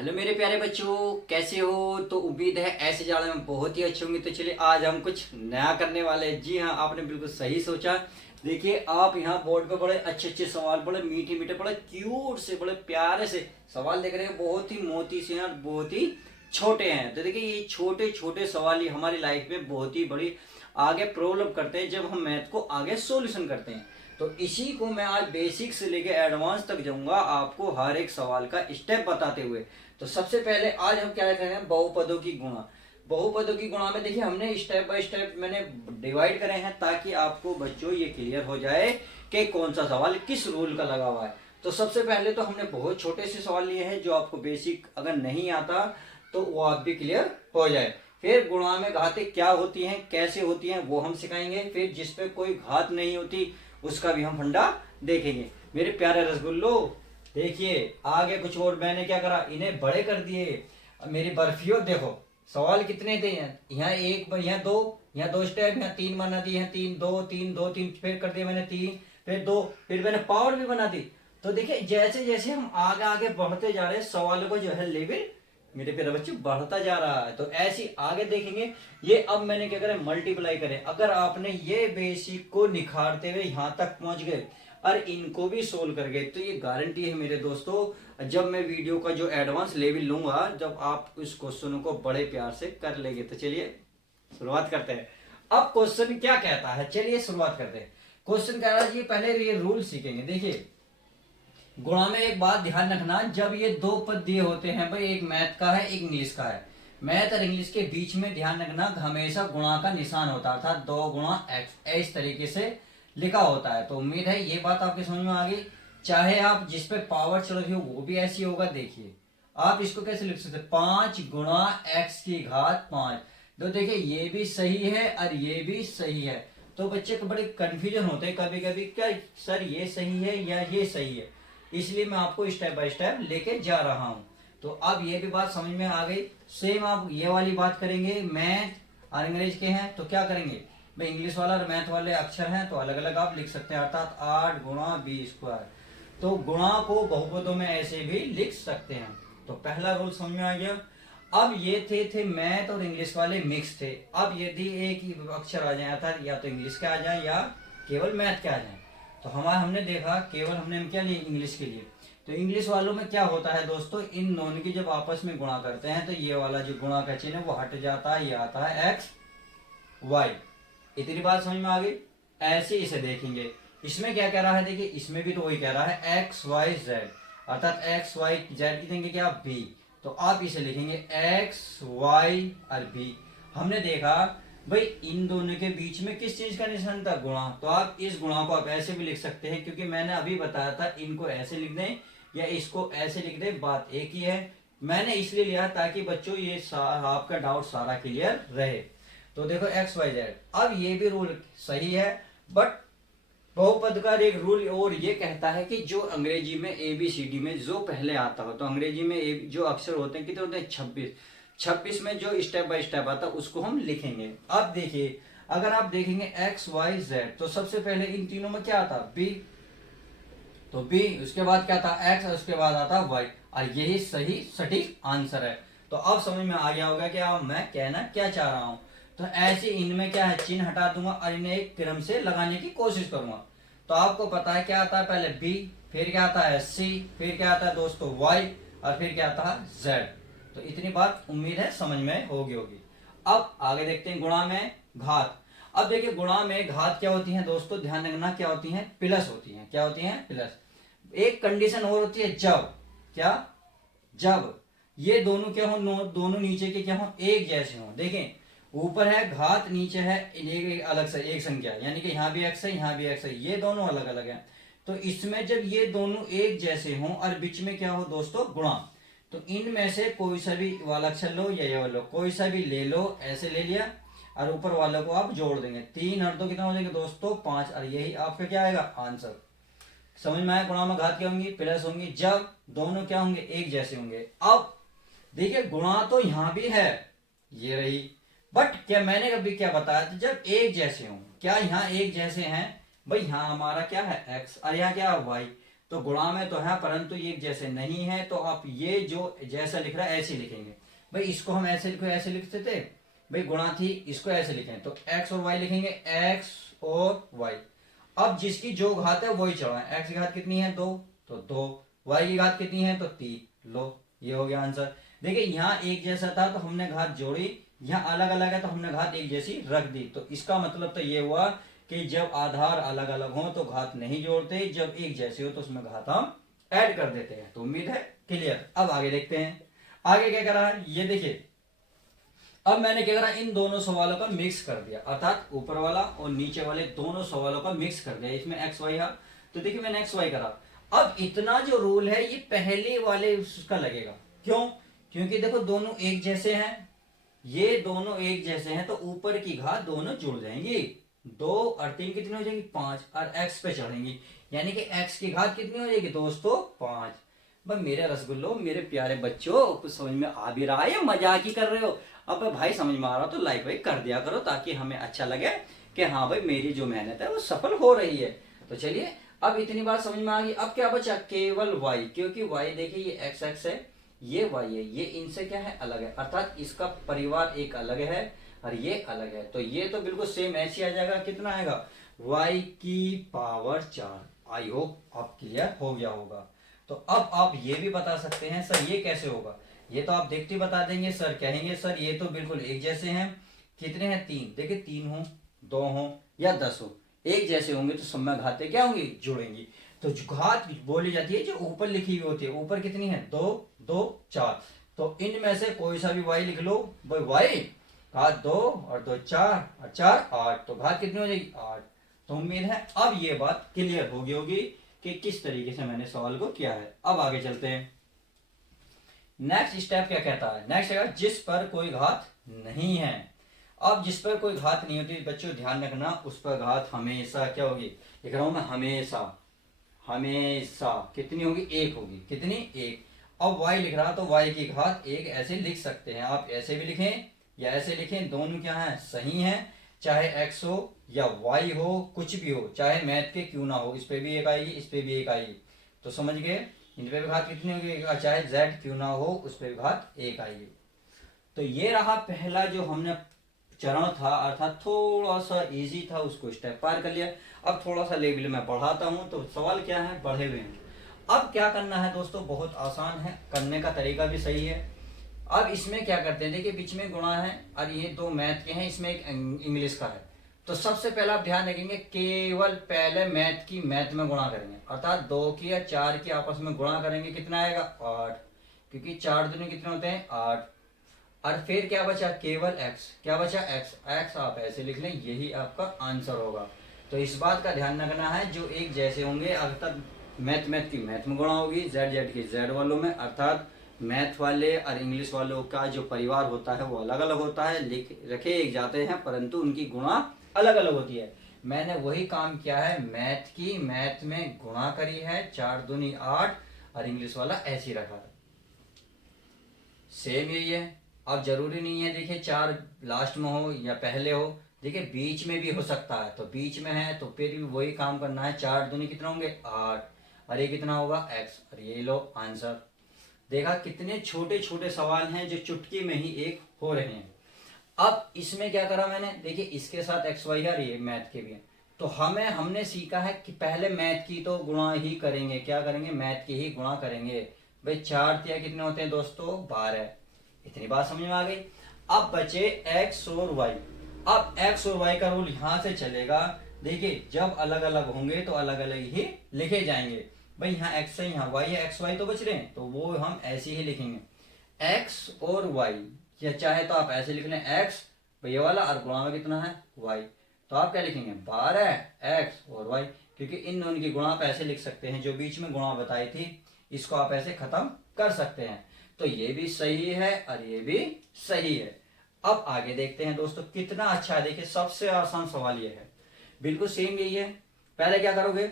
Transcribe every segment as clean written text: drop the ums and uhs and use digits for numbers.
Hello मेरे प्यारे बच्चों, कैसे हो? तो उम्मीद है ऐसे जाने में बहुत ही अच्छे होंगे। तो चलिए आज हम कुछ नया करने वाले हैं। जी हाँ, आपने बिल्कुल सही सोचा। देखिए आप यहाँ बोर्ड पे बड़े अच्छे अच्छे सवाल, बड़े मीठे मीठे, बड़े क्यूट से, बड़े प्यारे से सवाल देख रहे हैं। बहुत ही मोती से हैं और बहुत ही छोटे हैं। तो देखिए ये छोटे छोटे सवाल ही हमारी लाइफ में बहुत ही बड़ी आगे प्रॉब्लम करते हैं जब हम मैथ को आगे सोल्यूशन करते हैं। तो इसी को मैं आज बेसिक से लेके एडवांस तक जाऊंगा, आपको हर एक सवाल का स्टेप बताते हुए। तो सबसे पहले आज हम क्या करेंगे, बहुपदों की गुणा। बहुपदों की गुणा में देखिए हमने स्टेप बाय स्टेप मैंने डिवाइड करे हैं ताकि आपको बच्चों ये क्लियर हो जाए कि कौन सा सवाल किस रूल का लगा हुआ है। तो सबसे पहले तो हमने बहुत छोटे से सवाल लिए हैं जो आपको बेसिक अगर नहीं आता तो वो आप भी क्लियर हो जाए। फिर गुणा में घातें क्या होती हैं, कैसे होती हैं, वो हम सिखाएंगे। फिर जिसपे कोई घात नहीं होती उसका भी हम फंडा देखेंगे। मेरे प्यारे रसगुल्लो, देखिए आगे कुछ और मैंने क्या करा, इन्हें बड़े कर दिए। अब मेरी बर्फियों देखो, सवाल कितने थे यहाँ एक, यहाँ दो स्टेप, यहाँ तीन बना दी, यहाँ तीन दो तीन दो तीन, फिर कर दिया मैंने तीन, फिर दो, फिर मैंने पावर भी बना दी। तो देखिए जैसे जैसे हम आगे आगे बढ़ते जा रहे हैं सवालों को जो है लेवल मेरे प्यारे बच्चे बढ़ता जा रहा है। तो ऐसी आगे देखेंगे। ये अब मैंने क्या करें, मल्टीप्लाई करें। अगर आपने ये बेसिक को निखारते हुए यहाँ तक पहुंच गए और इनको भी सोल्व कर गए तो ये गारंटी है मेरे दोस्तों, जब मैं वीडियो का जो एडवांस लेवल लूंगा जब आप इस क्वेश्चन को बड़े प्यार से कर लेंगे। तो चलिए शुरुआत करते हैं। अब क्वेश्चन क्या कहता है, चलिए शुरुआत करते हैं। क्वेश्चन कह रहा है, पहले ये रूल सीखेंगे। देखिए गुणा में एक बात ध्यान रखना, जब ये दो पद दिए होते हैं भाई, एक मैथ का है एक इंग्लिश का है, मैथ और इंग्लिश के बीच में ध्यान रखना हमेशा गुणा का निशान होता था, 2 गुणा x इस तरीके से लिखा होता है। तो उम्मीद है ये बात आपके समझ में आ गई। चाहे आप जिस पे पावर चल रही हो वो भी ऐसी होगा। देखिए आप इसको कैसे लिख सकते, 5 गुणा x की घात 5। तो देखिए ये भी सही है और ये भी सही है। तो बच्चे को बड़े कंफ्यूजन होते हैं कभी कभी, क्या सर ये सही है या ये सही है, इसलिए मैं आपको स्टेप बाय स्टेप लेके जा रहा हूं। तो अब ये भी बात समझ में आ गई। सेम आप ये वाली बात करेंगे, मैथ और अंग्रेज के हैं तो क्या करेंगे भाई, इंग्लिश वाला और मैथ वाले अक्षर हैं तो अलग अलग आप लिख सकते हैं, अर्थात 8 गुणा b²। तो गुणा को बहुपदों में ऐसे भी लिख सकते हैं। तो पहला रूल समझ में आ गया। अब ये थे मैथ और इंग्लिश वाले मिक्स थे। अब यदि एक ही अक्षर आ जाए, अर्थात या तो इंग्लिश के आ जाए या केवल मैथ के आ जाए, तो हमने देखा केवल हमने क्या लिए, इंग्लिश के लिए। तो इंग्लिश वालों में क्या होता है दोस्तों, इन दोनों की जब आपस में गुणा करते हैं तो ये वाला जो गुणा का चिन्ह है वो हट जाता है, ये आता है एक्स वाई। इतनी बात समझ में आ गई। ऐसे इसे देखेंगे, इसमें क्या कह रहा है, देखिए इसमें भी तो वही कह रहा है एक्स वाई जेड, अर्थात एक्स वाई जेड की देंगे क्या, बी। तो आप इसे लिखेंगे एक्स वाई और बी। हमने देखा भाई इन दोनों के बीच में किस चीज का निशान था, गुणा। तो आप इस गुणा को आप ऐसे भी लिख सकते हैं, क्योंकि मैंने अभी बताया था इनको ऐसे लिख दें या इसको ऐसे लिख दें, बात एक ही है। मैंने इसलिए लिया ताकि बच्चों ये आपका डाउट सारा क्लियर रहे। तो देखो एक्स वाई जेड, अब ये भी रूल सही है, बट बहुपद का एक रूल और ये कहता है कि जो अंग्रेजी में ABCD में जो पहले आता हो, तो अंग्रेजी में जो अक्षर होते हैं कितने होते हैं, 26। 26 में जो स्टेप बाय स्टेप आता है उसको हम लिखेंगे। अब देखिए अगर आप देखेंगे एक्स वाई जेड, तो सबसे पहले इन तीनों में क्या आता, बी। तो बी, उसके बाद क्या था एक्स, उसके बाद आता वाई, और यही सही सटीक आंसर है। तो अब समझ में आ गया होगा कि अब मैं कहना क्या चाह रहा हूं। तो ऐसे इनमें क्या है, चिन्ह हटा दूंगा और इन्हें एक क्रम से लगाने की कोशिश करूंगा। तो आपको पता है क्या आता है, पहले बी, फिर क्या आता है सी, फिर क्या आता है दोस्तों वाई, और फिर क्या आता है जेड। तो इतनी बात उम्मीद है समझ में होगी। अब आगे देखते हैं गुणा में घात। अब देखिए गुणा में घात क्या होती है दोस्तों, ध्यान रखना, क्या होती है, प्लस होती है। क्या होती है, प्लस। एक कंडीशन और होती है, जब, क्या, जब ये दोनों क्या हो, दोनों नीचे के क्या हो, एक जैसे हो। देखें ऊपर है घात, नीचे है एक अलग से एक संख्या, यानी कि यहाँ भी एक्स है यहाँ भी एक्स है, ये दोनों अलग अलग है। तो इसमें जब ये दोनों एक जैसे हों और बीच में क्या हो दोस्तों, गुणा, तो इनमें से कोई सा भी वाला अक्षर लो या ये वाला कोई सा भी ले लो, ऐसे ले लिया और ऊपर वालों को आप जोड़ देंगे, 3 और 2 कितना हो जाएंगे दोस्तों, 5, और यही आपका क्या आएगा आंसर। समझ में आया, गुणा में घात क्या होंगी, प्लस होंगी, जब दोनों क्या होंगे, एक जैसे होंगे। अब देखिए गुणा तो यहां भी है, ये रही, बट क्या मैंने कभी क्या बताया था, जब एक जैसे हों, क्या यहाँ एक जैसे हैं भाई, यहाँ हमारा क्या है एक्स और यहाँ क्या है वाई, तो गुणा में तो है परंतु ये जैसे नहीं है, तो आप ये जो जैसा लिख रहा है ऐसे लिखेंगे। भाई इसको हम ऐसे लिखो, ऐसे लिखते थे भाई, गुणा थी, इसको ऐसे लिखें तो x और y लिखेंगे, x और y। अब जिसकी जो घात है वही चढ़ाएं। x की घात कितनी है 2, तो 2, y की घात कितनी है तो 3, लो ये हो गया आंसर। देखिए यहाँ एक जैसा था तो हमने घात जोड़ी, यहाँ अलग अलग है तो हमने घात एक जैसी रख दी। तो इसका मतलब तो ये हुआ कि जब आधार अलग अलग हो तो घात नहीं जोड़ते, जब एक जैसे हो तो उसमें घात हम ऐड कर देते हैं। तो उम्मीद है क्लियर। अब आगे देखते हैं, आगे क्या करा है ये देखिए। अब मैंने क्या करा, इन दोनों सवालों का मिक्स कर दिया, अर्थात ऊपर वाला और नीचे वाले दोनों सवालों का मिक्स कर दिया। इसमें एक्स वाई है तो देखिए मैंने एक्स वाई करा। अब इतना जो रूल है ये पहले वाले उसका लगेगा, क्यों? क्योंकि देखो दोनों एक जैसे हैं, ये दोनों एक जैसे हैं तो ऊपर की घात दोनों जुड़ जाएंगी, 2 और 3 कितनी हो जाएंगी 5, और x पे चढ़ेंगी, यानी कि x की घात कितनी हो जाएगी दोस्तों 5। भाई मेरे रसगुल्लो, मेरे प्यारे बच्चों, कुछ समझ में आ भी रहा है या मजाक ही कर रहे हो? अब भाई समझ में आ रहा हो तो लाइक वाइक कर दिया करो ताकि हमें अच्छा लगे कि हाँ भाई मेरी जो मेहनत है वो सफल हो रही है। तो चलिए अब इतनी बात समझ में आ गई। अब क्या बचा, केवल y, क्योंकि y देखिए ये एक्स एक्स है, ये y है, ये इनसे क्या है अलग है, अर्थात इसका परिवार एक अलग है और ये अलग है। तो ये तो बिल्कुल सेम ऐसे आ जाएगा, कितना आएगा y की पावर 4। आई होप आप क्लियर हो गया होगा। तो अब आप ये भी बता सकते हैं सर ये कैसे होगा, ये तो आप देखते ही बता देंगे। सर कहेंगे सर ये तो बिल्कुल एक जैसे हैं, कितने हैं 3, देखिए 3 हो 2 हो या 10 हो, एक जैसे होंगे तो सब में घातें क्या होंगी जुड़ेंगी। तो जो घात बोली जाती है जो ऊपर लिखी हुई होती है, ऊपर कितनी है 2 2 4, तो इनमें से कोई सा भी y लिख लो, भाई y घात 2 और 2 4 और 4 8, तो घात कितनी हो जाएगी 8। तो उम्मीद है अब ये बात क्लियर होगी होगी कि किस तरीके से मैंने सवाल को किया है। अब आगे चलते हैं, नेक्स्ट स्टेप क्या कहता है, नेक्स्ट है जिस पर कोई घात नहीं है। अब जिस पर कोई घात नहीं होती बच्चों ध्यान रखना, उस पर घात हमेशा क्या होगी, लिख रहा हूं मैं हमेशा, हमेशा कितनी होगी 1 होगी, कितनी 1। अब y लिख रहा तो y की घात 1 ऐसे लिख सकते हैं, आप ऐसे भी लिखें या ऐसे लिखें, दोनों क्या है सही है, चाहे x हो या y हो कुछ भी हो, चाहे मैथ के क्यों ना हो, इस पे भी 1 आएगी इस पे भी 1 आएगी। तो समझ गए, इन पे भी घात कितनी होगी, चाहे z क्यों ना हो उस पे भी घात 1 आएगी। तो ये रहा पहला जो हमने चरण था, अर्थात थोड़ा सा इजी था, उसको स्टेप पार कर लिया। अब थोड़ा सा लेवल में बढ़ाता हूं, तो सवाल क्या है बढ़े हुए हैं। अब क्या करना है दोस्तों, बहुत आसान है, करने का तरीका भी सही है। अब इसमें क्या करते हैं, देखिए बीच में गुणा है और ये 2 मैथ के हैं, इसमें एक इंग्लिश का है। तो सबसे पहले आप ध्यान रखेंगे केवल पहले मैथ की मैथ में गुणा करेंगे, अर्थात 2 की या 4 की आपस में गुणा करेंगे, कितना आएगा 8, क्योंकि 4 दूनी कितने होते हैं 8। और फिर क्या बचा, केवल x, क्या बचा x, x आप ऐसे लिख लें, यही आपका आंसर होगा। तो इस बात का ध्यान रखना है, जो एक जैसे होंगे अर्थात मैथ मैथ की मैथ में गुणा होगी, जेड जेड की जेड वालों में, अर्थात मैथ वाले और इंग्लिश वालों का जो परिवार होता है वो अलग अलग होता है, लिख रखे एक जाते हैं परंतु उनकी गुणा अलग अलग होती है। मैंने वही काम किया है, मैथ की मैथ में गुणा करी है, 4 दूनी 8, और इंग्लिश वाला ऐसे ही रखा है, सेम यही है। अब जरूरी नहीं है देखिए 4 लास्ट में हो या पहले हो, देखिए बीच में भी हो सकता है, तो बीच में है तो फिर भी वही काम करना है, 4 दूनी कितना होंगे 8, और ये कितना होगा x, और ये लो आंसर। देखा कितने छोटे छोटे सवाल हैं जो चुटकी में ही एक हो रहे हैं। अब इसमें क्या करा मैंने, देखिए इसके साथ एक्स वाई है, ये मैथ के भी है, तो हमने सीखा है कि पहले मैथ की तो गुणा ही करेंगे, क्या करेंगे मैथ की ही गुणा करेंगे। भाई 4 तिया कितने होते हैं दोस्तों 12, इतनी बात समझ में आ गई। अब बचे x और y, अब x और y का रूल यहां से चलेगा, देखिए जब अलग अलग होंगे तो अलग अलग ही लिखे जाएंगे। भाई यहाँ x है यहाँ y है, x y तो बच रहे हैं तो वो हम ऐसे ही लिखेंगे x और y, या चाहे तो आप ऐसे लिख लें x भैया वाला और गुणा में कितना है y, तो आप क्या लिखेंगे 12 x और y, क्योंकि इन दोनों की गुणा आप ऐसे लिख सकते हैं, जो बीच में गुणा बताई थी इसको आप ऐसे खत्म कर सकते हैं। तो ये भी सही है और ये भी सही है। अब आगे देखते हैं दोस्तों कितना अच्छा है, देखिए सबसे आसान सवाल ये है, बिल्कुल सेम यही है। पहले क्या करोगे,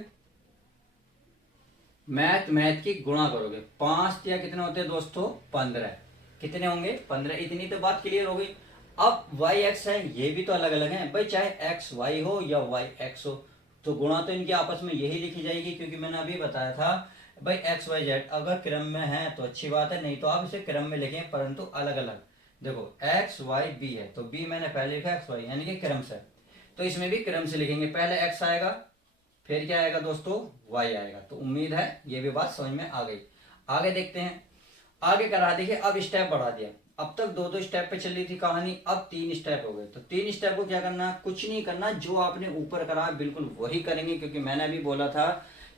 मैथ मैथ की गुणा करोगे, 5 या कितने होते हैं दोस्तों 15, कितने होंगे 15, इतनी तो बात क्लियर हो गई। अब y x है, ये भी तो अलग अलग हैं भाई, चाहे x y हो या y x हो, तो गुणा तो इनके आपस में यही लिखी जाएगी, क्योंकि मैंने अभी बताया था भाई एक्स वाई जेड अगर क्रम में है तो अच्छी बात है, नहीं तो आप इसे क्रम में लिखें परंतु अलग अलग। देखो एक्स वाई बी है तो बी मैंने पहले लिखा एक्स वाई यानी कि क्रम से, तो इसमें भी क्रम से लिखेंगे, पहले एक्स आएगा फिर क्या आएगा दोस्तों वाई आएगा। तो उम्मीद है ये भी बात समझ में आ गई। आगे देखते हैं, आगे करा देखिए, अब स्टेप बढ़ा दिया। अब तक दो दो स्टेप पे चल रही थी कहानी, अब 3 स्टेप हो गए। तो 3 स्टेप को क्या करना, कुछ नहीं करना, जो आपने ऊपर करा बिल्कुल वही करेंगे, क्योंकि मैंने अभी बोला था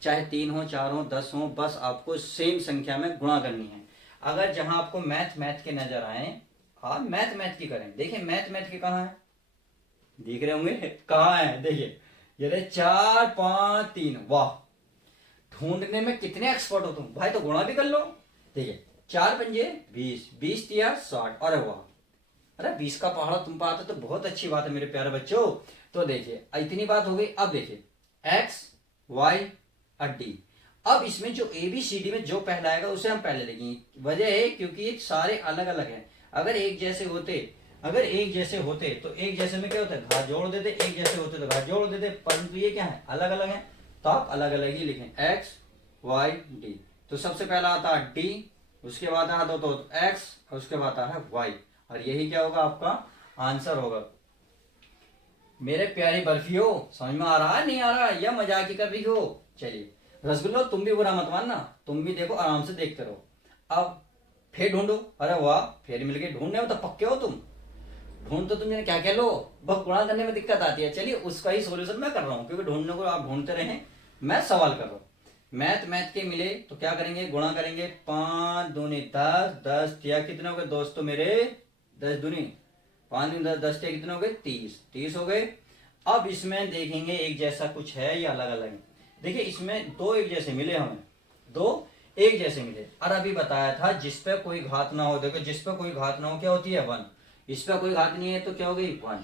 चाहे 3 हो 4 हो 10 हो, बस आपको सेम संख्या में गुणा करनी है। अगर जहां आपको मैथ मैथ के नजर आए, आप मैथ मैथ की करें। देखिए मैथ मैथ के कहाँ है, दिख रहे होंगे कहाँ है, देखिए ये रहे 4 5 3। वाह, ढूंढने में कितने एक्सपर्ट हो तुम भाई, तो गुणा भी कर लो। देखिए 4 पंजे 20, 20 तिया 60, अरे वाह, अरे 20 का पहाड़ा तुम पाते तो बहुत अच्छी बात है मेरे प्यारे बच्चों। तो देखिए इतनी बात हो गई। अब देखिए एक्स वाई और डी, अब इसमें जो ए बी सी डी में जो पहला आएगा उसे हम पहले लिखेंगे। वजह है क्योंकि ये सारे अलग अलग हैं। अगर एक जैसे होते, अगर एक जैसे होते तो एक जैसे में क्या होता है, घात जोड़ देते, एक जैसे होते तो घात जोड़ देते, परंतु ये क्या है, अलग अलग है, तो आप अलग अलग ही लिखें, एक्स वाई डी। तो सबसे पहला आता है डी, उसके बाद आता तो एक्स, और उसके बाद आता है वाई, और यही क्या होगा आपका आंसर होगा। मेरे प्यारी बर्फियों समझ में आ रहा है नहीं आ रहा, या मजाक ही कर रही हो। चलिए रसगुल्लो तुम भी बुरा मत मानना, तुम भी देखो आराम से देखते रहो। अब फिर ढूंढो, अरे वाह फिर मिल गए, ढूंढने में तो पक्के हो तुम, ढूंढ तो तुम क्या कह लो, बस गुणा करने में दिक्कत आती है। चलिए उसका ही सोल्यूशन मैं कर रहा हूँ, क्योंकि ढूंढने को आप ढूंढते रहे, मैं सवाल कर रहा हूँ। मैथ मैथ के मिले तो क्या करेंगे, गुणा करेंगे, 5 दूनी 10, 10 तिया कितने हो गए दोस्तों मेरे, 10 दूनी 5 दूनी 10, 10 तिया कितने हो गए 30, 30 हो गए। अब इसमें देखेंगे एक जैसा कुछ है या अलग अलग है। देखिए इसमें दो एक जैसे मिले, हमें दो एक जैसे मिले, और अभी बताया था जिस पे कोई घात ना हो, देखो जिस पे कोई घात ना हो क्या होती है 1, इस पे कोई घात नहीं है तो क्या हो गई 1।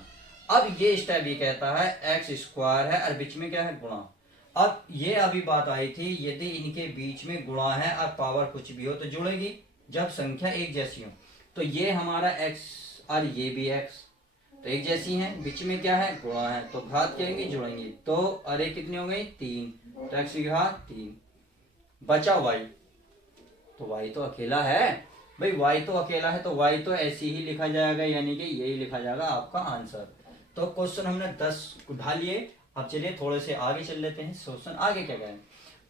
अब ये स्टेप ये कहता है एक्स स्क्वायर है और बीच में क्या है गुणा। अब ये अभी बात आई थी, यदि इनके बीच में गुणा है और पावर कुछ भी हो तो जुड़ेगी, जब संख्या एक जैसी हो। तो ये हमारा x और ये भी x तो एक जैसी हैं, बीच में क्या है गुणा है, तो घात कहेंगे जुड़ेंगी। तो अरे कितनी हो गई 3, तो x की घात 3, बचा y, तो y तो अकेला है भाई, y तो अकेला है तो y तो ऐसे ही लिखा जाएगा, यानी कि यही लिखा जाएगा आपका आंसर। तो क्वेश्चन हमने 10 उठा लिए। अब चलिए थोड़े से आगे चल लेते हैं, क्वेश्चन आगे क्या कहें।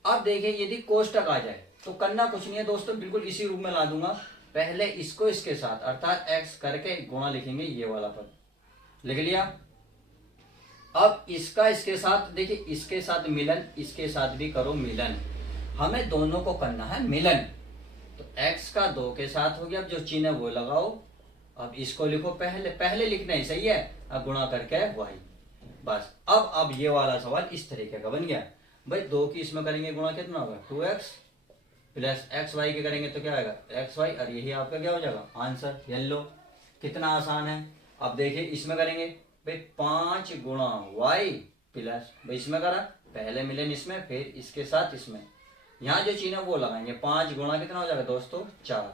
अब देखिए यदि कोष्टक आ जाए तो करना कुछ नहीं है दोस्तों, बिल्कुल इसी रूप में ला दूंगा। पहले इसको इसके साथ अर्थात x करके गुणा लिखेंगे, ये वाला पद लिख लिया। अब इसका इसके साथ, देखिए इसके साथ मिलन, इसके साथ भी करो मिलन, हमें दोनों को करना है मिलन। तो x का 2 के साथ हो गया, अब जो चिन्ह है वो लगाओ। अब इसको लिखो, पहले पहले लिखना ही सही है, अब गुणा करके y, बस। अब ये वाला सवाल इस तरीके का बन गया भाई, 2 की इसमें करेंगे गुणा कितना होगा 2x प्लस एक्स वाई के करेंगे तो क्या आएगा एक्स वाई, और यही आपका क्या हो जाएगा आंसर। येलो कितना आसान है। अब देखिए इसमें करेंगे भाई 5 गुणा वाई प्लस, भाई इसमें करा पहले मिलन इसमें फिर इसके साथ इसमें, यहाँ जो चिन्ह वो लगाएंगे, 5 गुणा कितना हो जाएगा दोस्तों 4,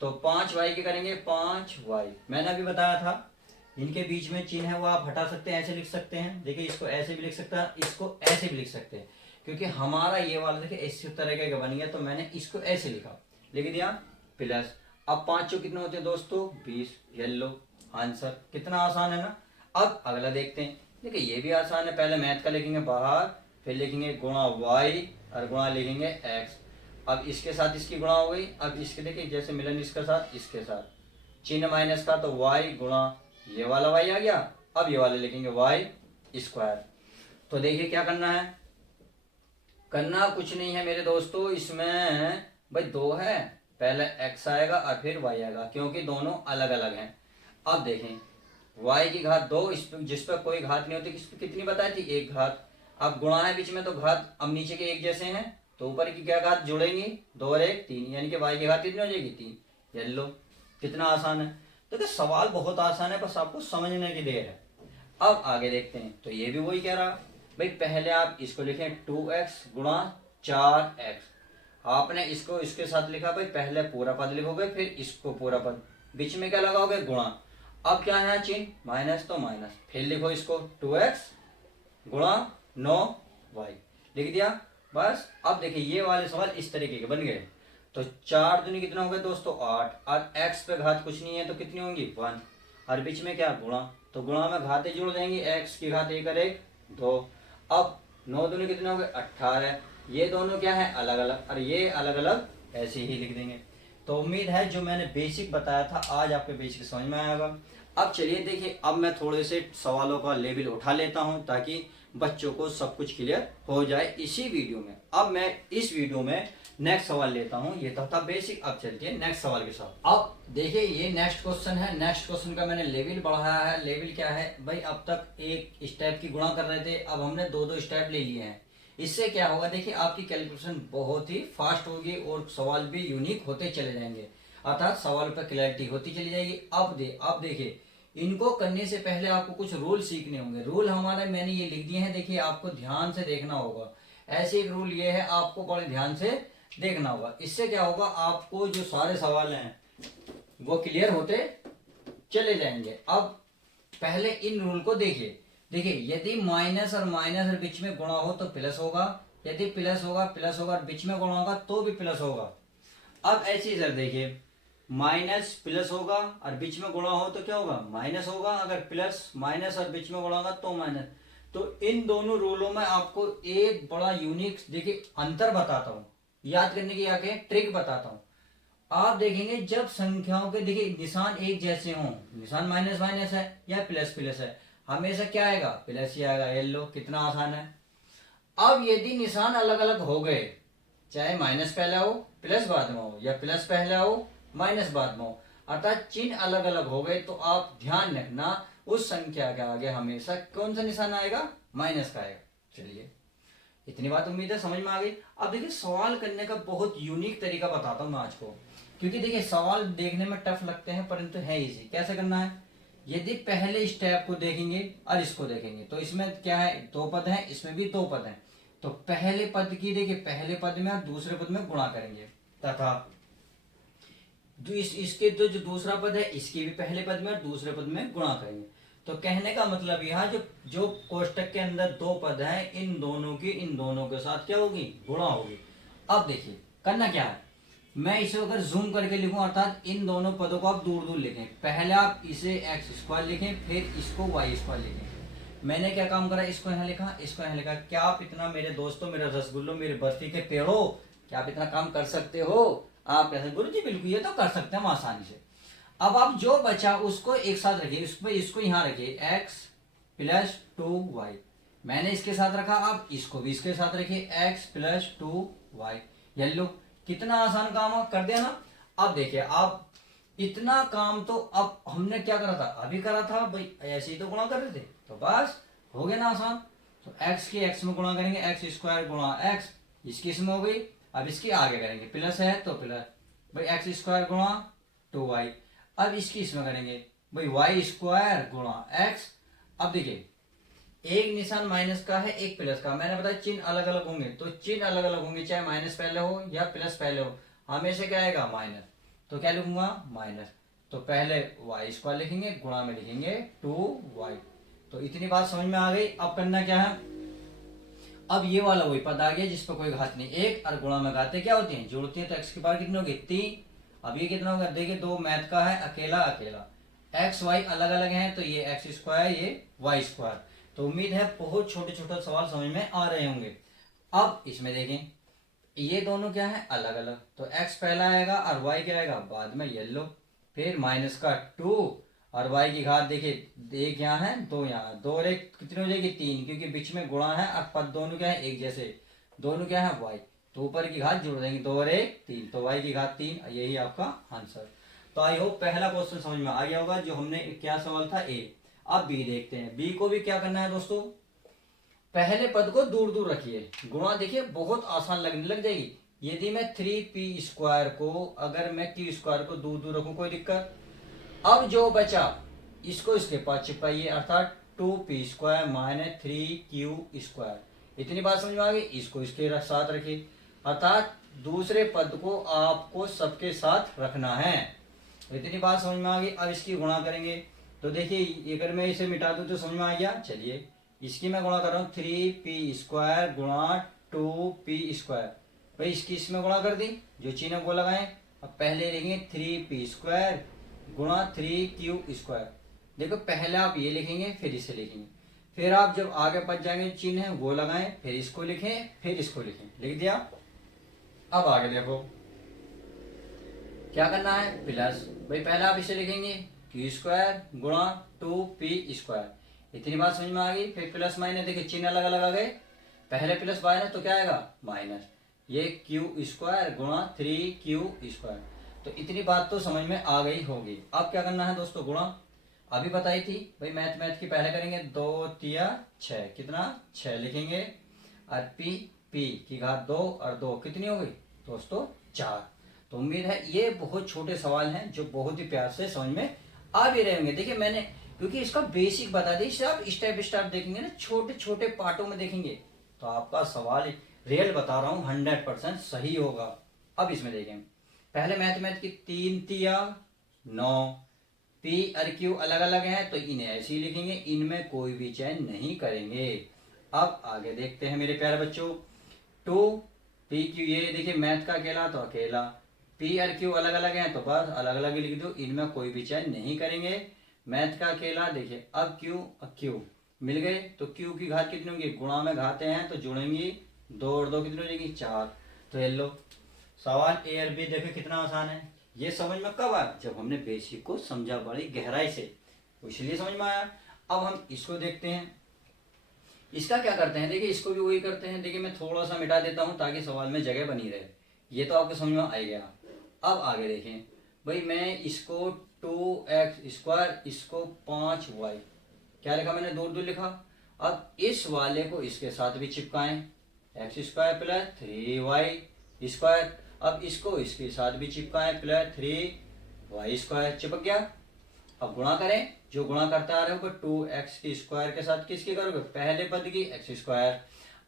तो 5 वाई के करेंगे 5 वाई। मैंने अभी बताया था इनके बीच में चिन्ह है वो आप हटा सकते हैं, ऐसे लिख सकते हैं। देखिए इसको ऐसे भी लिख सकता है, इसको ऐसे भी लिख सकते हैं, क्योंकि हमारा ये वाला देखिए इस तरह का बन गया, तो मैंने इसको ऐसे लिखा, लिख दिया प्लस। अब 5 चो कितने होते हैं दोस्तों 20, येलो आंसर। कितना आसान है ना। अब अगला देखते हैं, देखिए ये भी आसान है, पहले मैथ का लिखेंगे बाहर, फिर लिखेंगे गुणा वाई और गुणा लिखेंगे एक्स। अब इसके साथ इसकी गुणा हो गई, अब इसके देखिए जैसे मिलन इसके साथ इसके साथ, चिन्ह माइनस का तो वाई गुणा ये वाला वाई आ गया, अब ये वाले लिखेंगे वाई स्क्वायर। तो देखिए क्या करना है, करना कुछ नहीं है मेरे दोस्तों, इसमें भाई 2 है, पहले x आएगा और फिर y आएगा, क्योंकि दोनों अलग अलग हैं। अब देखें y की घात 2, जिस पर कोई घात नहीं होती, किस पर कितनी बताई थी 1 घात। अब गुणा है बीच में तो घात अब नीचे के एक जैसे हैं, तो ऊपर की क्या घात जोड़ेंगे 2 और 1 3, यानी कि y की घात कितनी हो जाएगी 3। येलो कितना आसान है। तो सवाल बहुत आसान है, बस आपको समझने की देर है। अब आगे देखते हैं, तो ये भी वही कह रहा भाई, पहले आप इसको लिखें 2x गुणा 4x, आपने इसको इसके साथ लिखा भाई, पहले पूरा पद लिखोगे फिर इसको पूरा पद, बीच में क्या लगाओगे गुणा। अब क्या है चिन्ह माइनस तो माइनस, फिर लिखो इसको 2x गुणा 9y, लिख दिया बस अब देखिए ये वाले सवाल इस तरीके के बन गए। तो 4 दूनी कितना हो गया दोस्तों 8, और x पे घात कुछ नहीं है तो कितनी होंगी 1, और बीच में क्या गुणा, तो गुणा में घातें जुड़ जाएंगी, x की घात 1 और 1 2। अब 9 दूनी कितने हो गए 18, ये दोनों क्या है अलग अलग, और ये अलग अलग ऐसे ही लिख देंगे। तो उम्मीद है जो मैंने बेसिक बताया था आज आपके बेसिक समझ में आएगा। अब चलिए देखिए, अब मैं थोड़े से सवालों का लेवल उठा लेता हूं ताकि बच्चों को सब कुछ क्लियर हो जाए इसी वीडियो में। अब मैं इस वीडियो में नेक्स्ट सवाल लेता हूं, ये तो था बेसिक। अब चलते हैं नेक्स्ट सवाल के साथ। अब देखिए ये नेक्स्ट क्वेश्चन है, नेक्स्ट क्वेश्चन का मैंने लेवल बढ़ाया है। लेवल क्या है भाई, अब तक एक स्टेप की गुणा कर रहे थे, अब हमने दो दो स्टेप ले लिए हैं। इससे क्या होगा देखिए, आपकी कैलकुलेशन बहुत ही फास्ट होगी और सवाल भी यूनिक होते चले जाएंगे, अर्थात सवाल पर क्लैरिटी होती चली जाएगी। अब देखिए, इनको करने से पहले आपको कुछ रूल सीखने होंगे। रूल हमारे मैंने ये लिख दिए हैं, देखिए आपको ध्यान से देखना होगा। ऐसे एक रूल ये है, आपको बड़े ध्यान से देखना होगा। इससे क्या होगा, आपको जो सारे सवाल हैं वो क्लियर होते चले जाएंगे। अब पहले इन रूल को देखिए। यदि माइनस और माइनस और बीच में गुणा हो तो प्लस होगा, यदि प्लस होगा और बीच में गुणा होगा तो भी प्लस होगा। अब ऐसे सर देखिए, माइनस प्लस होगा और बीच में गुणा हो तो क्या होगा माइनस होगा, अगर प्लस माइनस और बीच में गुणा होगा तो माइनस। तो इन दोनों रूलों में आपको एक बड़ा यूनिक देखिए अंतर बताता हूं, याद करने की आगे ट्रिक बताता हूं। आप देखेंगे जब संख्याओं के देखिए निशान एक जैसे हों, निशान माइनस माइनस है या प्लस प्लस है, हमेशा क्या आएगा प्लस ही आएगा। ये लो कितना आसान है। अब यदि निशान अलग अलग हो गए, चाहे माइनस पहले हो प्लस बाद में हो, या प्लस पहले हो माइनस बाद में हो, अर्थात चिन्ह अलग अलग हो गए, तो आप ध्यान रखना उस संख्या के आगे हमेशा कौन सा निशान आएगा, माइनस का आएगा। चलिए इतनी बात उम्मीद है समझ में आ गई। अब देखिए सवाल करने का बहुत यूनिक तरीका बताता हूं मैं आज को, क्योंकि देखिए सवाल देखने में टफ लगते हैं परंतु है इजी। कैसे करना है, यदि पहले स्टेप को देखेंगे और इसको देखेंगे तो इसमें क्या है दो पद हैं, इसमें भी दो पद हैं। तो पहले पद की देखिए पहले पद में और दूसरे पद में गुणा करेंगे, तथा इसके तो जो दूसरा पद है इसकी भी पहले पद में और दूसरे पद में गुणा करेंगे। तो कहने का मतलब यहाँ जो कोष्टक के अंदर दो पद हैं, इन दोनों की इन दोनों के साथ क्या होगी गुणा होगी। अब देखिए करना क्या है, मैं इसे अगर जूम करके लिखूं, अर्थात इन दोनों पदों को आप दूर दूर लिखें। पहले आप इसे एक्स स्क्वायर लिखें, फिर इसको वाई स्क्वायर लिखें। मैंने क्या काम करा, इसको यहाँ लिखा, इसको यहाँ लिखा। क्या आप इतना मेरे दोस्तों, मेरे रसगुल्लों, मेरे बर्फी के पेड़ों, क्या आप इतना काम कर सकते हो? आप कैसे गुरु जी बिल्कुल ये तो कर सकते हैं हम आसानी से। अब आप जो बचा उसको एक साथ रखिए, इसको यहाँ रखिए एक्स प्लस 2y, मैंने इसके साथ रखा, आप इसको भी इसके साथ रखिए एक्स प्लस 2y। येलो कितना आसान काम कर दिया ना। अब देखिए आप इतना काम तो अब हमने क्या करा था, अभी करा था भाई, ऐसे ही तो गुणा कर रहे थे, तो बस हो गया ना आसान। तो x की x में गुणा करेंगे, एक्स स्क्वायर गुणा x, इसकी इसमें हो गई। अब इसकी आगे करेंगे, प्लस है तो प्लस भाई एक्स स्क्वायर गुणा 2y। अब इसकी इसमें करेंगे भाई वाई स्क्वायर गुणा x। अब देखिए एक निशान माइनस का है एक प्लस का, मैंने बताया चिन्ह अलग अलग होंगे, तो चिन्ह अलग अलग होंगे, चाहे माइनस पहले हो या प्लस पहले हो, हमेशा क्या आएगा माइनस। तो क्या लिखूंगा माइनस, तो पहले वाई स्क्वायर लिखेंगे, गुणा में लिखेंगे 2y। तो इतनी बात समझ में आ गई। अब करना क्या है, अब ये वाला वही पद आ गया जिस पर कोई घात नहीं, एक और गुणा में घाते क्या होती है जोड़ती है, तो x की पावर कितनी होगी 3। अब ये कितना होगा देखिए, दो मैथ का है, अकेला अकेला, एक्स वाई अलग अलग हैं, तो ये एक्स स्क्वायर ये वाई स्क्वायर। तो उम्मीद है बहुत छोटे छोटे सवाल समझ में आ रहे होंगे। अब इसमें देखें ये दोनों क्या है अलग अलग, तो x पहला आएगा और y क्या आएगा बाद में, येलो, फिर माइनस का 2 और y की घात देखिए एक यहाँ है दो यहाँ, दो और एक कितनी हो जाएगी 3, क्योंकि बीच में गुणा है और पद दोनों क्या है एक जैसे, दोनों क्या है y, तो ऊपर की घात जोड़ देंगे 2 और 1 3, तो y की घात 3, यही आपका आंसर। तो आई होप पहला क्वेश्चन समझ में आ गया होगा, जो हमने क्या सवाल था ए। अब बी देखते हैं, बी को भी क्या करना है दोस्तों, पहले पद को दूर दूर रखिए, गुणा देखिए बहुत आसान लगने लग जाएगी। यदि मैं 3p स्क्वायर को अगर मैं q स्क्वायर को दूर दूर रखूं कोई दिक्कत। अब जो बचा इसको इसके पास चिपकाइए, अर्थात 2p square minus 3q square. इतनी बात समझ में आ गई, इसको इसके साथ रखिए, अर्थात दूसरे पद को आपको सबके साथ रखना है। इतनी बात समझ में आ गई। अब इसकी गुणा करेंगे, तो देखिए अगर मैं इसे मिटा दूं तो समझ में आ गया। चलिए इसकी मैं गुणा कर रहा हूँ 3p स्क्वायर गुणा 2p²। भाई इसकी इसमें गुणा कर दी, जो चिन्ह वो लगाएं। अब पहले लिखेंगे 3p² गुणा 3q²। देखो पहले आप ये लिखेंगे फिर इसे लिखेंगे, फिर आप जब आगे बच जाएंगे चिन्ह है वो लगाएं, फिर इसको लिखें फिर इसको लिखें। लिख दिया। अब आगे देखो क्या करना है, प्लस। भाई पहले आप इसे लिखेंगे q² गुणा 2p²। इतनी बात समझ में आ गई। फिर प्लस माइनस, देखिए चिन्ह अलग अलग आ गए, पहले प्लस माइनस तो क्या आएगा माइनस, ये q² गुणा 3q²। तो इतनी बात तो समझ में आ गई होगी। अब क्या करना है दोस्तों, गुणा अभी बताई थी भाई, मैथ की पहले करेंगे 2 तिया 6, कितना 6 लिखेंगे। और p की घात 2 और 2 कितनी हो गई दोस्तों 4। तो उम्मीद है ये बहुत छोटे सवाल हैं जो बहुत ही प्यार से समझ में आ भी रहे होंगे। देखिए मैंने क्योंकि इसका बेसिक बता दी, इसे आप स्टेप स्टेप देखेंगे ना, छोटे छोटे पार्टों में देखेंगे तो आपका सवाल रियल बता रहा हूँ 100% सही होगा। अब इसमें देखें, पहले मैथ की 3 तिया 9, p और q अलग अलग हैं तो इन्हें ऐसे ही लिखेंगे, इनमें कोई भी चेंज नहीं करेंगे। अब आगे देखते हैं मेरे प्यारे बच्चों, 2pq, ये देखिए मैथ का अकेला तो अकेला, p और q अलग अलग हैं तो बस अलग अलग लिख दो, इनमें कोई भी चेंज नहीं करेंगे। मैथ का अकेला देखिए, अब q मिल गए तो q की घात कितनी होगी, गुणा में घाते हैं तो जुड़ेंगी, 2 और 2 कितनी हो जाएगी 4। तो ये लो सवाल ए और बी देखो कितना आसान है। ये समझ में कब आया, जब हमने बेसिक को समझा बड़ी गहराई से, तो इसलिए समझ में आया। अब हम इसको देखते हैं, इसका क्या करते हैं, देखिए इसको भी वही करते हैं। देखिए मैं थोड़ा सा मिटा देता हूं ताकि सवाल में जगह बनी रहे, ये तो आपको समझ में आ गया। अब आगे देखें भाई, मैं इसको 2x², इसको 5y, क्या लिखा मैंने, दूर दूर लिखा। अब इस वाले को इसके साथ भी चिपकाएं, x² + 3y²। अब इसको इसके साथ भी चिपकाएं, +3y², चिपक गया। अब गुणा करें, जो गुणा करता आ रहे हो 2x² के साथ किसकी करोगे, पहले पद की x²।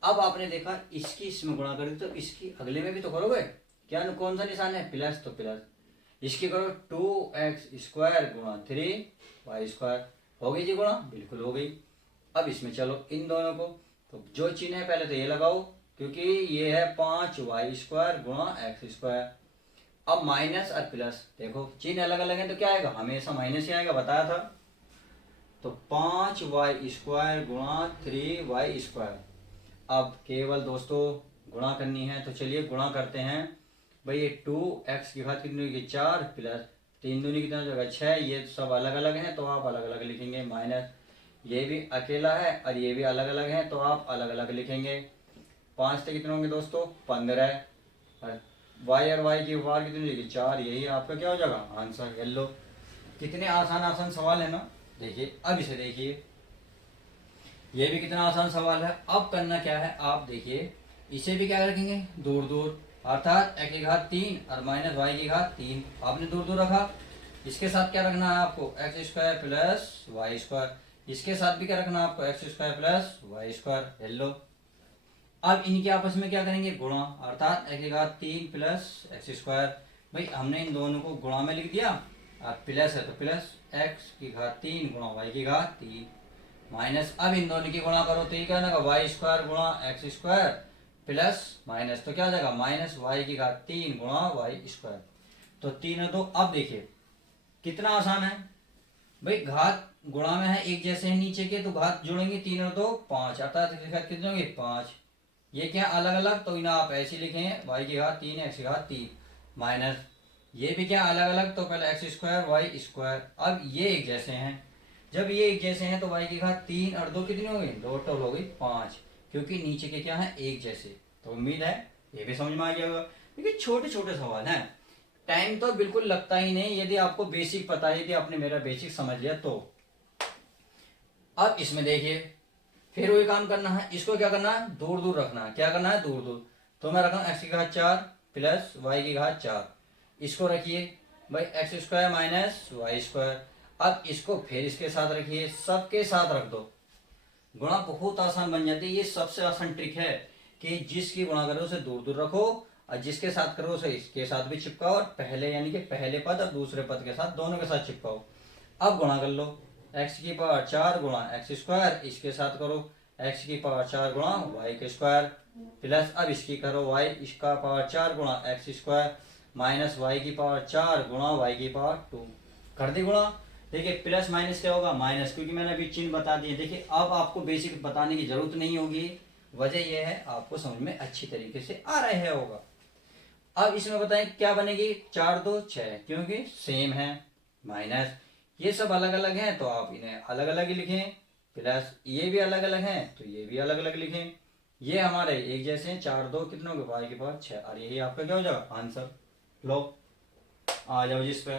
अब आपने देखा इसकी इसमें गुणा कर दी तो इसकी अगले में भी तो करोगे, क्या कौन सा निशान है, प्लस, तो प्लस। इसकी करो 2x² गुणा 3y², हो गई जी गुणा, बिल्कुल हो गई। अब इसमें चलो इन दोनों को, तो जो चिन्ह है पहले तो ये लगाओ क्योंकि ये है 5y² गुणा x²। अब माइनस और प्लस, देखो चिन्ह अलग अलग है तो क्या आएगा, हमेशा माइनस ही आएगा, बताया था। तो 5y² गुणा 3y²। अब केवल दोस्तों गुणा करनी है तो चलिए गुणा करते हैं। भाई ये 2x की घात कितनी होगी 4, प्लस 3 दूनी कितना हो जाएगा 6, ये सब अलग अलग हैं तो आप अलग अलग लिखेंगे, माइनस ये भी अकेला है और ये भी अलग अलग है तो आप अलग अलग लिखेंगे। 5 से कितने होंगे दोस्तों 15, और y और y की वार कितनी होगी 4, यही आपका क्या हो जाएगा आंसर। हेलो कितने आसान आसान सवाल है ना। देखिए अब इसे देखिए, ये भी कितना आसान सवाल है। अब करना क्या है, आप देखिए इसे भी क्या रखेंगे दूर दूर, अर्थात x की घात 3 और माइनस y की घात 3 आपने दूर दूर रखा। इसके साथ क्या रखना है आपको, x² + y²। इसके साथ भी क्या रखना है आपको, x² + y²। हेलो अब इनके आपस में क्या करेंगे गुणा, अर्थात x की घात 3 + x²। भाई हमने इन दोनों को गुणा में लिख दिया, और प्लस है तो प्लस, x की घात 3 गुणा y की घात 3, माइनस। अब इन दोनों की गुणा करो तो ये क्या होगा y² गुणा x² प्लस माइनस, तो क्या हो जाएगा माइनस y की घात 3 गुणा y²। तो 3 और 2, अब देखिए कितना आसान है भाई, घात गुणा में है एक जैसे है नीचे के तो घात जोड़ेंगे 3 और 2 5, अर्थात कितने होंगे 5। ये क्या अलग अलग तो इन्हें आप ऐसे लिखें, y की घात 3 x की घात 3, माइनस ये भी क्या अलग अलग तो पहले x² y²। अब ये एक जैसे हैं, जब ये एक जैसे हैं तो y की घात 3 और 2 कितनी हो गई, 2 टोल हो गई 5, क्योंकि नीचे के क्या है एक जैसे। तो उम्मीद है ये भी समझ में आ गया होगा। देखिए छोटे छोटे सवाल हैं, टाइम तो बिल्कुल लगता ही नहीं यदि आपको बेसिक पता है, यदि आपने मेरा बेसिक समझ लिया तो। अब इसमें देखिए फिर वही काम करना है, इसको क्या करना है दूर दूर रखना है, क्या करना है दूर दूर। तो मैं रखा x की घात 4 प्लस y की घात 4, इसको रखिए भाई x² माइनस y²। अब इसको फिर इसके साथ रखिए, सबके साथ रख दो, गुणा बहुत आसान बन जाती है। ये सबसे आसान ट्रिक है कि जिसकी गुणा करो उसे दूर दूर रखो और जिसके साथ करो उसे इसके साथ भी चिपकाओ, और पहले यानी कि पहले पद और दूसरे पद के साथ दोनों के साथ चिपकाओ। अब गुणा कर लो, x⁴ गुणा x², इसके साथ करो x⁴ गुणा y²। प्लस अब इसकी करो y इसका पावर 4 गुणा एक्स स्क्वायर माइनस वाई की पावर 4 गुणा वाई की पावर 2 कर दे गुणा। देखिए प्लस माइनस क्या होगा माइनस, क्योंकि मैंने अभी चिन्ह बता दिए। देखिए अब आपको बेसिक बताने की जरूरत नहीं होगी, वजह यह है आपको समझ में अच्छी तरीके से आ रहा है होगा। अब इसमें बताएं क्या बनेगी, 4 2 6 क्योंकि सेम है, माइनस ये सब अलग अलग हैं तो आप इन्हें अलग अलग ही लिखें, प्लस ये भी अलग अलग हैं तो ये भी अलग अलग लिखें। ये हमारे एक जैसे हैं, 4 2 कितनों के वाई के पावर 6 और यही आपका क्या हो जाएगा आंसर। लो आ जाओ जिस पे।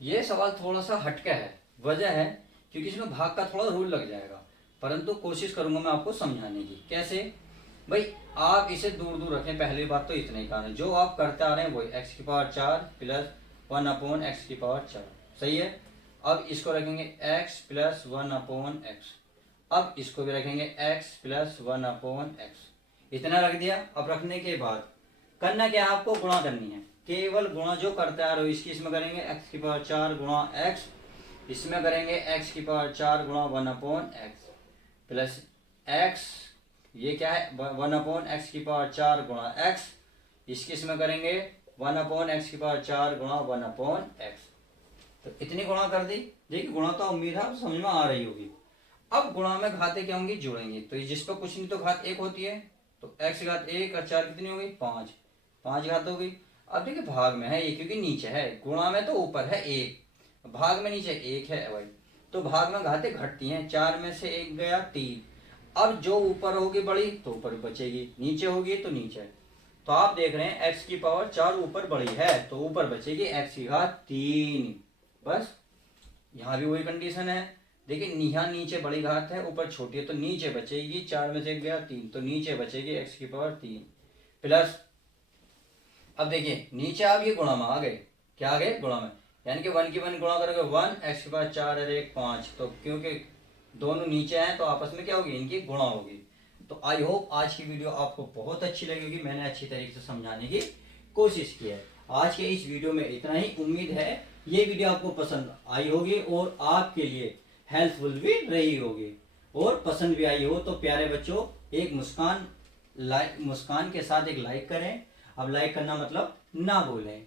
ये सवाल थोड़ा सा हटका है, वजह है क्योंकि इसमें भाग का थोड़ा रूल लग जाएगा, परंतु कोशिश करूंगा मैं आपको समझाने की। कैसे भाई, आप इसे दूर दूर रखें, पहली बात तो इतना ही कारण जो आप करते आ रहे हैं वही एक्स की पावर 4 प्लस 1 अपॉन एक्स की पावर 4 सही है। अब इसको रखेंगे x प्लस 1 अपॉन एक्स, अब इसको भी रखेंगे x प्लस 1 अपॉन एक्स, इतना रख दिया। अब रखने के बाद करना क्या है, आपको गुणा करनी है, केवल गुणा जो करते आ रहे हो इसकी इसमें करेंगे x की पावर 4 गुणा x, इसमें करेंगे x की पावर 4 गुणा 1 अपॉन एक्स प्लस x, ये क्या है 1 अपॉन एक्स की पावर 4 गुणा एक्स, इसकी इसमें करेंगे 1 अपॉन एक्स की पावर 4 गुणा 1 अपॉन एक्स। तो इतनी गुणा कर दी। देखिए गुणा तो उम्मीद है आप समझ में आ रही होगी। अब गुणा में घाते क्या होंगी, जुड़ेंगे, तो जिस पर कुछ नहीं तो घात 1 होती है, तो x घात 1 और 4 कितनी होगी 5, 5 घात हो गई। अब देखिए भाग में है ये क्योंकि नीचे है, गुणा में तो ऊपर है 1, भाग में नीचे 1 है भाई, तो भाग में घाते घटती हैं, 4 में से 1 गया 3। अब जो ऊपर होगी बड़ी तो ऊपर बचेगी, नीचे होगी तो नीचे। तो आप देख रहे हैं x की पावर 4 ऊपर बड़ी है तो ऊपर बचेगी x की घात 3, बस यहाँ भी वही कंडीशन है। देखिए यहाँ नीचे बड़ी घात है ऊपर छोटी है तो नीचे बचेगी, 4 में से गया 3 तो नीचे बचेगी x की पावर 3 प्लस। अब देखिए नीचे आप ये गुणा में आ गए, क्या आ गए गुणा में, यानी कि 1 की 1 गुणा करोगे 1 x की पावर 4 और 1 5, तो क्योंकि दोनों नीचे हैं तो आपस में क्या होगी इनकी गुणा होगी। तो आई होप आज की वीडियो आपको बहुत अच्छी लगेगी, मैंने अच्छी तरीके से समझाने की कोशिश की है। आज के इस वीडियो में इतना ही, उम्मीद है ये वीडियो आपको पसंद आई होगी और आपके लिए हेल्पफुल भी रही होगी और पसंद भी आई हो। तो प्यारे बच्चों एक मुस्कान के साथ एक लाइक करें। अब लाइक करना मतलब ना भूलें।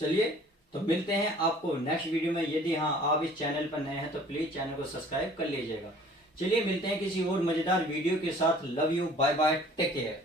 चलिए तो मिलते हैं आपको नेक्स्ट वीडियो में। यदि हाँ आप इस चैनल पर नए हैं तो प्लीज चैनल को सब्सक्राइब कर लीजिएगा। चलिए मिलते हैं किसी और मजेदार वीडियो के साथ। Love you, bye bye, take care.